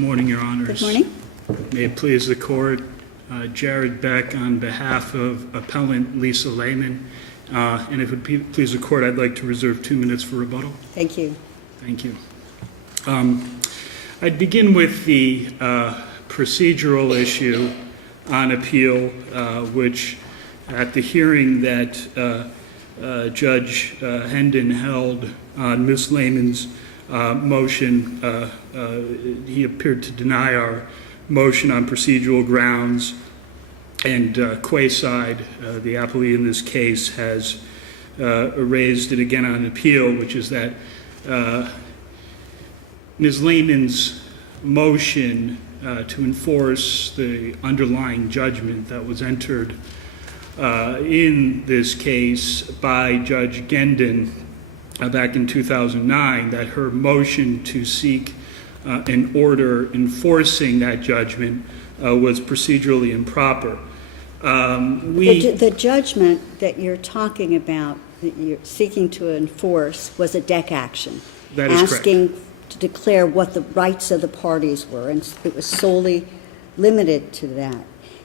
morning, Your Honors. Good morning. May it please the Court, Jared Beck on behalf of Appellant Lisa Lehman. And if it would please the Court, I'd like to reserve 2 minutes for rebuttal. Thank you. Thank you. I'd begin with the procedural issue on appeal, which at the hearing that Judge Hendon held on Ms. Lehman's motion, he appeared to deny our motion on procedural grounds, and Quayside, the appellee in this case, has raised it again on appeal, which is that Ms. Lehman's motion to enforce the underlying judgment that was entered in this case by Judge Hendon back in 2009, that her motion to seek an order enforcing that judgment was procedurally improper. The judgment that you're talking about, that you're seeking to enforce, was a deck action. That is correct. Asking to declare what the rights of the parties were, and it was solely limited to that.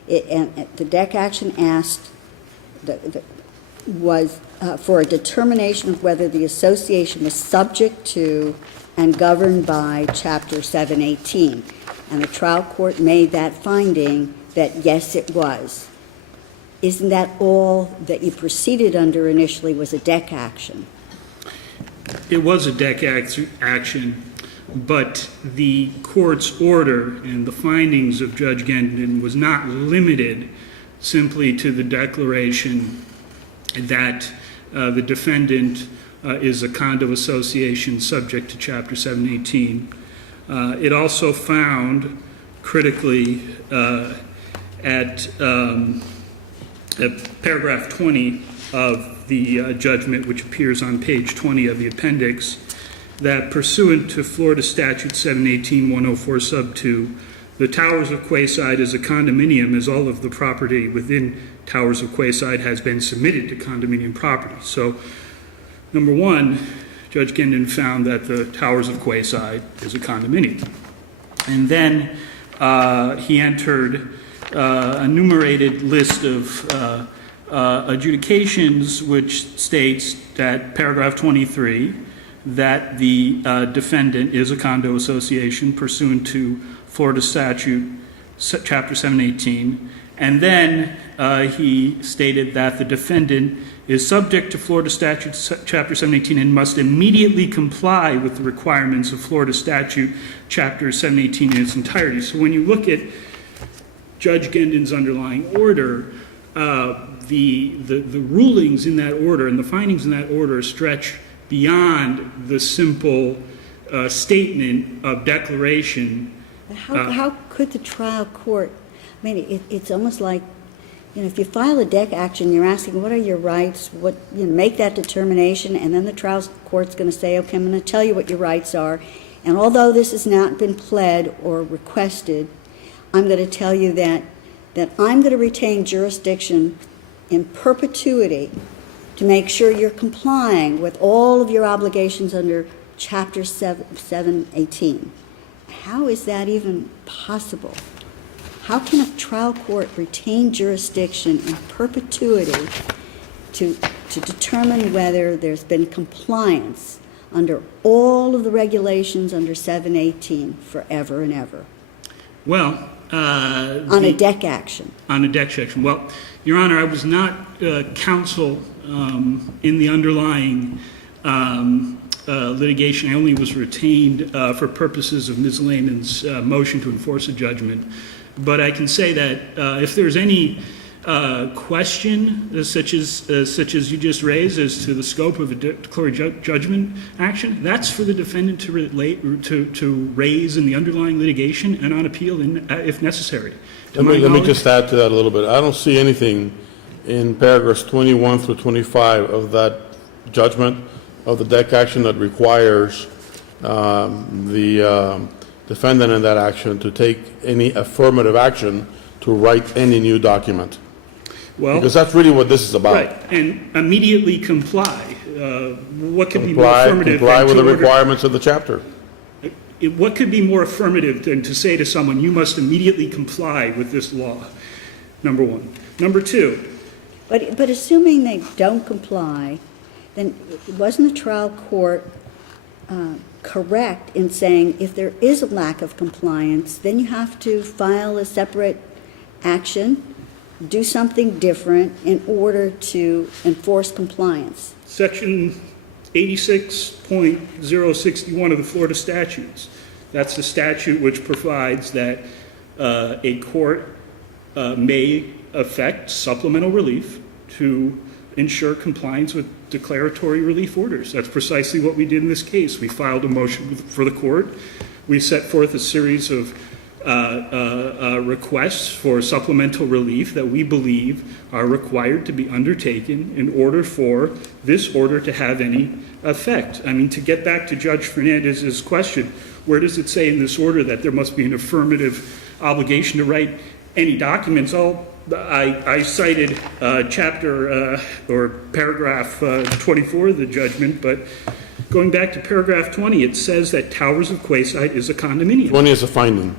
And the deck action asked was for a determination of whether the association was subject to and governed by Chapter 718. And the trial court made that finding that, yes, it was. Isn't that all that you proceeded under initially was a deck action? It was a deck action, but the court's order and the findings of Judge Hendon was not limited simply to the declaration that the defendant is a condo association subject to Chapter 718. It also found, critically, at paragraph 20 of the judgment, which appears on page 20 of the appendix, that pursuant to Florida Statute 718-104 sub 2, the Towers of Quayside as a condominium, as all of the property within Towers of Quayside has been submitted to condominium property. So, number one, Judge Hendon found that the Towers of Quayside is a condominium. And then he entered a enumerated list of adjudications, which states that paragraph 23, that the defendant is a condo association pursuant to Florida Statute Chapter 718. And then he stated that the defendant is subject to Florida Statute Chapter 718 and must immediately comply with the requirements of Florida Statute Chapter 718 in its entirety. So when you look at Judge Hendon's underlying order, the rulings in that order and the findings in that order stretch beyond the simple statement of declaration. How could the trial court, I mean, it's almost like, if you file a deck action, you're asking what are your rights, make that determination, and then the trial court's going to say, okay, I'm going to tell you what your rights are, and although this has not been pled or requested, I'm going to tell you that I'm going to retain jurisdiction in perpetuity to make sure you're complying with all of your obligations under Chapter 718. How is that even possible? How can a trial court retain jurisdiction in perpetuity to determine whether there's been compliance under all of the regulations under 718 forever and ever? Well, on a deck action. On a deck action. Well, Your Honor, I was not counsel in the underlying litigation. I only was retained for purposes of Ms. Lehman's motion to enforce a judgment. But I can say that if there's any question such as you just raised as to the scope of a declaratory judgment action, that's for the defendant to raise in the underlying litigation and on appeal if necessary. Let me just add to that a little bit. I don't see anything in paragraphs 21 through 25 of that judgment of the deck action that requires the defendant in that action to take any affirmative action to write any new document. Well, because that's really what this is about. Right, and immediately comply. What could be more affirmative? Comply with the requirements of the chapter. what could be more affirmative than to say to someone, you must immediately comply with this law, number one. Number two, But assuming they don't comply, then wasn't the trial court correct in saying if there is a lack of compliance, then you have to file a separate action, do something different in order to enforce compliance? Section 86.061 of the Florida statutes, that's the statute which provides that a court may effect supplemental relief to ensure compliance with declaratory relief orders. That's precisely what we did in this case. We filed a motion for the court. We set forth a series of requests for supplemental relief that we believe are required to be undertaken in order for this order to have any effect. I mean, to get back to Judge Fernandez's question, where does it say in this order that there must be an affirmative obligation to write any documents? I cited chapter or paragraph 24 of the judgment, but going back to paragraph 20, it says that Towers of Quayside is a condominium. 20 is a finding.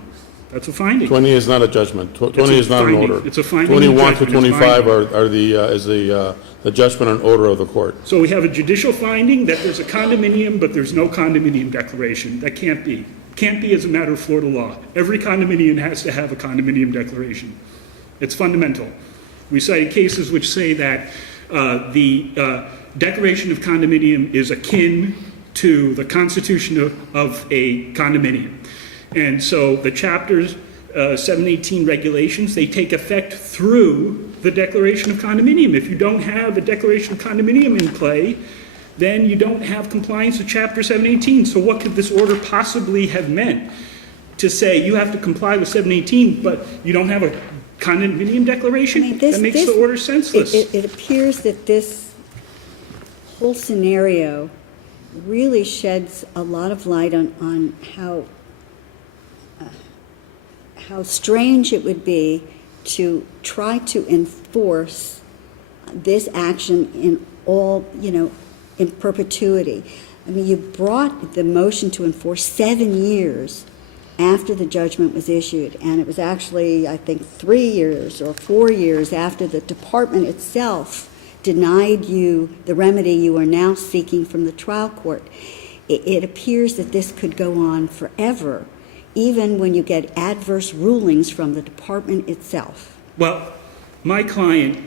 That's a finding. 20 is not a judgment. 20 It's a is not an finding. order. It's a finding. 21 to Judgment is 25 binding. are the judgment and order of the court. So we have a judicial finding that there's a condominium, but there's no condominium declaration. That can't be. Can't be as a matter of Florida law. Every condominium has to have a condominium declaration. It's fundamental. We cited cases which say that the declaration of condominium is akin to the constitution of a condominium. And so the chapters 718 regulations, they take effect through the declaration of condominium. If you don't have a declaration of condominium in play, then you don't have compliance with chapter 718. So what could this order possibly have meant? To say you have to comply with 718, but you don't have a condominium declaration? I mean, that makes the order senseless. It appears that this whole scenario really sheds a lot of light on how strange it would be to try to enforce this action in in perpetuity. I mean, you brought the motion to enforce 7 years after the judgment was issued, and it was actually, I think, 3 years or 4 years after the department itself denied you the remedy you are now seeking from the trial court. It appears that this could go on forever, even when you get adverse rulings from the department itself. Well, my client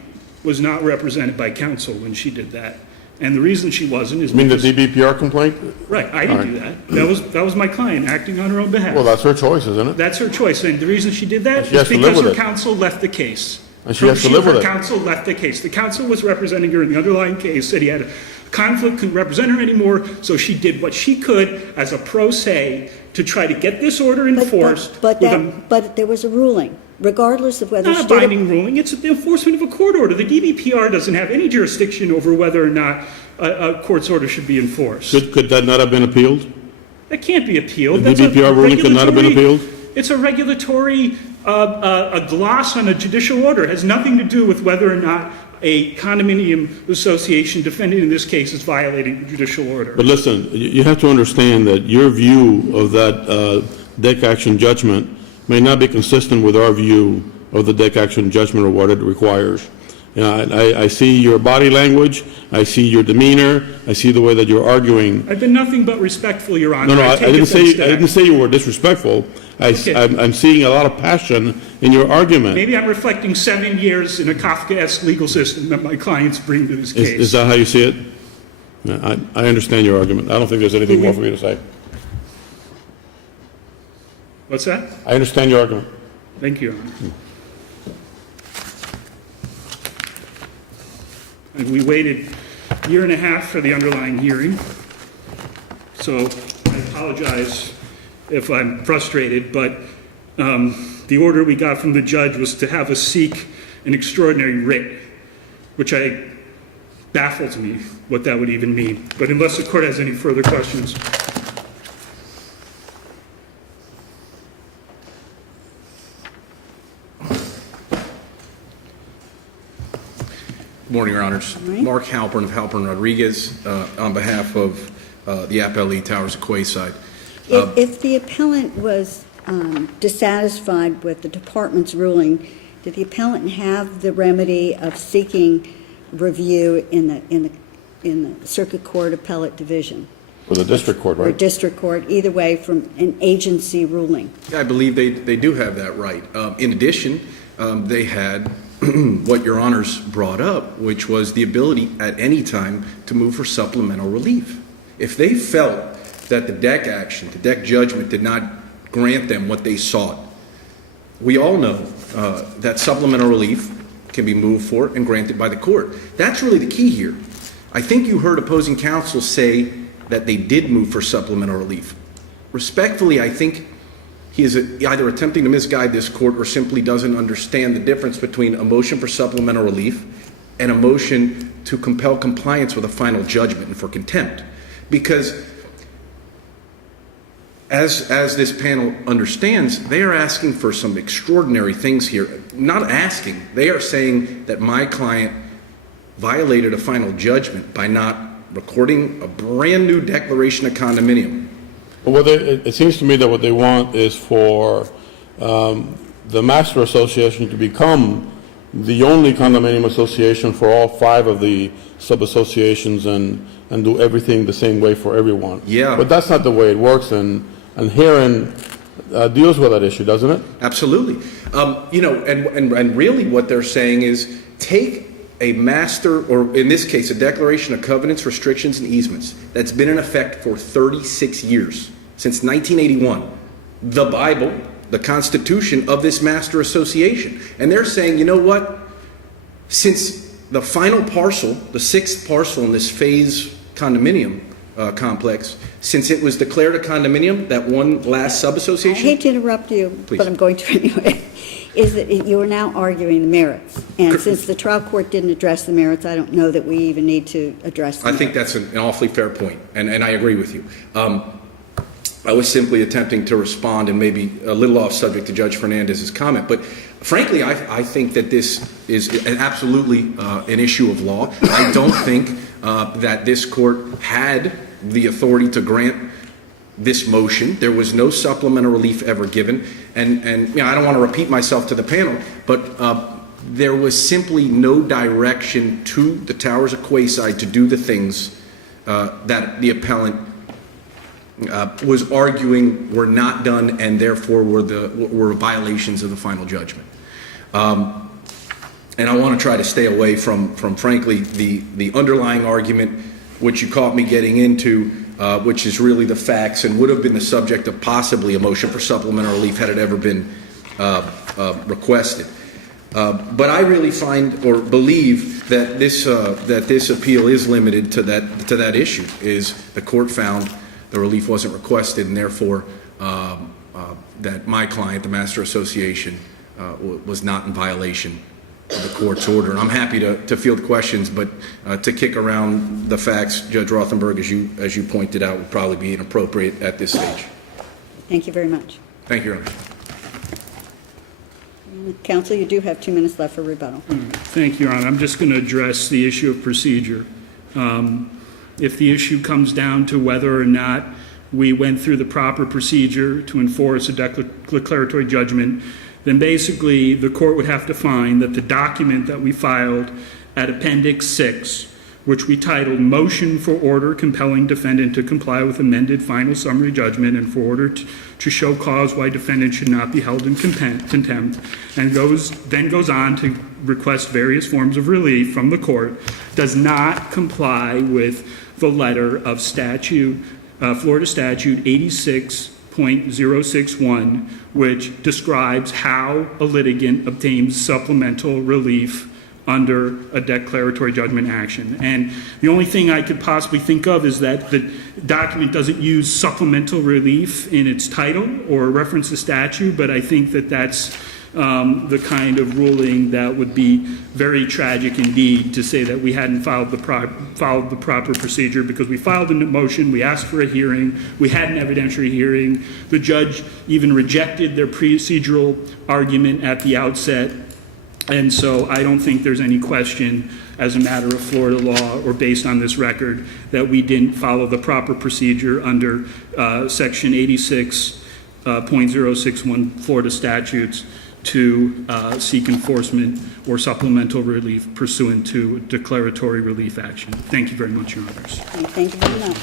was not represented by counsel when she did that. And the reason she wasn't is You mean the because... DBPR complaint? Right, I didn't do that. That was my client acting on her own behalf. Well, that's her choice, isn't it? That's her choice, and the reason she did that She has is to live because with her it. counsel left the case. And she has to live with Her it. counsel left the case. The counsel was representing her in the underlying case, said he had a conflict, couldn't represent her anymore, so she did what she could as a pro se to try to get this order enforced. But there was a ruling, regardless of whether Not a binding ruling, it's the enforcement of a court order. The DBPR doesn't have any jurisdiction over whether or not a court's order should be enforced. Could that not have been appealed? That can't be appealed. The That's a DBPR ruling could not have been regulatory- appealed? It's a regulatory a gloss on a judicial order. It has nothing to do with whether or not a condominium association defendant in this case is violating the judicial order. But listen, you have to understand that your view of that deck action judgment may not be consistent with our view of the deck action judgment or what it requires. I see your body language, I see your demeanor, I see the way that you're arguing. I've been nothing but respectful, Your Honor. No, I take didn't offense to say that. you were disrespectful. Okay. I'm seeing a lot of passion in your argument. Maybe I'm reflecting 7 years in a Kafkaesque legal system that my clients bring to this case. Is that how you see it? Yeah, I understand your argument. I don't think there's anything more for me to say. What's that? I understand your argument. Thank you, Your Honor. And we waited a year and a half for the underlying hearing, so I apologize if I'm frustrated, but the order we got from the judge was to have us seek an extraordinary writ, which baffles me what that would even mean. But unless the court has any further questions. Good morning, Your Honors. morning. Mark Halpern of Halpern Rodriguez on behalf of the Appellee Towers of Quayside. If the appellant was dissatisfied with the department's ruling, did the appellant have the remedy of seeking review in the Circuit Court Appellate Division? Or the district court, Or right? district court, either way, from an agency ruling? I believe they do have that right. In addition, they had what Your Honors brought up, which was the ability at any time to move for supplemental relief. If they felt that the deck judgment did not grant them what they sought, we all know that supplemental relief can be moved for and granted by the court. That's really the key here. I think you heard opposing counsel say that they did move for supplemental relief. Respectfully, I think he is either attempting to misguide this court or simply doesn't understand the difference between a motion for supplemental relief and a motion to compel compliance with a final judgment and for contempt. Because as this panel understands, they are asking for some extraordinary things here. Not asking, they are saying that my client violated a final judgment by not recording a brand new declaration of condominium. Well, it seems to me that what they want is for the Master Association to become the only condominium association for all 5 of the sub-associations and do everything the same way for everyone. Yeah. But that's not the way it works, and Heron deals with that issue, doesn't it? Absolutely. And really what they're saying is take a master, or in this case, a declaration of covenants, restrictions, and easements that's been in effect for 36 years, since 1981, the Bible, the Constitution of this master association. And they're saying, you know what? Since the final parcel, the 6th parcel in this phase condominium complex, since it was declared a condominium, that one last I sub-association. hate to interrupt you, Please. but I'm going to anyway. Is that you are now arguing the merits. And since the trial court didn't address the merits, I don't know that we even need to address them. I think that's an awfully fair point, and I agree with you. I was simply attempting to respond and maybe a little off subject to Judge Fernandez's comment, but frankly, I think that this is absolutely an issue of law. I don't think that this court had the authority to grant this motion. There was no supplemental relief ever given, and I don't want to repeat myself to the panel, but there was simply no direction to the Towers of Quayside to do the things that the appellant was arguing were not done and therefore were violations of the final judgment. And I want to try to stay away from frankly the underlying argument which you caught me getting into, which is really the facts and would have been the subject of possibly a motion for supplemental relief had it ever been requested. But I really find or believe that this appeal is limited to that issue. Is the court found the relief wasn't requested, and therefore that my client, the Master Association, was not in violation of the court's order. And I'm happy to field questions, but to kick around the facts, Judge Rothenberg, as you pointed out, would probably be inappropriate at this stage. Thank you very much. Thank you, Your Honor. Counsel, you do have 2 minutes left for rebuttal. Thank you, Your Honor. I'm just going to address the issue of procedure. If the issue comes down to whether or not we went through the proper procedure to enforce a declaratory judgment, then basically the court would have to find that the document that we filed at Appendix 6, which we titled Motion for Order Compelling Defendant to Comply with Amended Final Summary Judgment and for Order to Show Cause Why Defendant Should Not Be Held in Contempt, and then goes on to request various forms of relief from the court, does not comply with the letter of Florida Statute 86.061, which describes how a litigant obtains supplemental relief under a declaratory judgment action. And the only thing I could possibly think of is that the document doesn't use supplemental relief in its title or reference the statute, but I think that that's the kind of ruling that would be very tragic indeed, to say that we hadn't followed the proper procedure, because we filed a motion, we asked for a hearing, we had an evidentiary hearing, the judge even rejected their procedural argument at the outset, and so I don't think there's any question as a matter of Florida law or based on this record, that we didn't follow the proper procedure under Section 86.061 Florida statutes to seek enforcement or supplemental relief pursuant to declaratory relief action. Thank you very much, Your Honors. Thank you very much.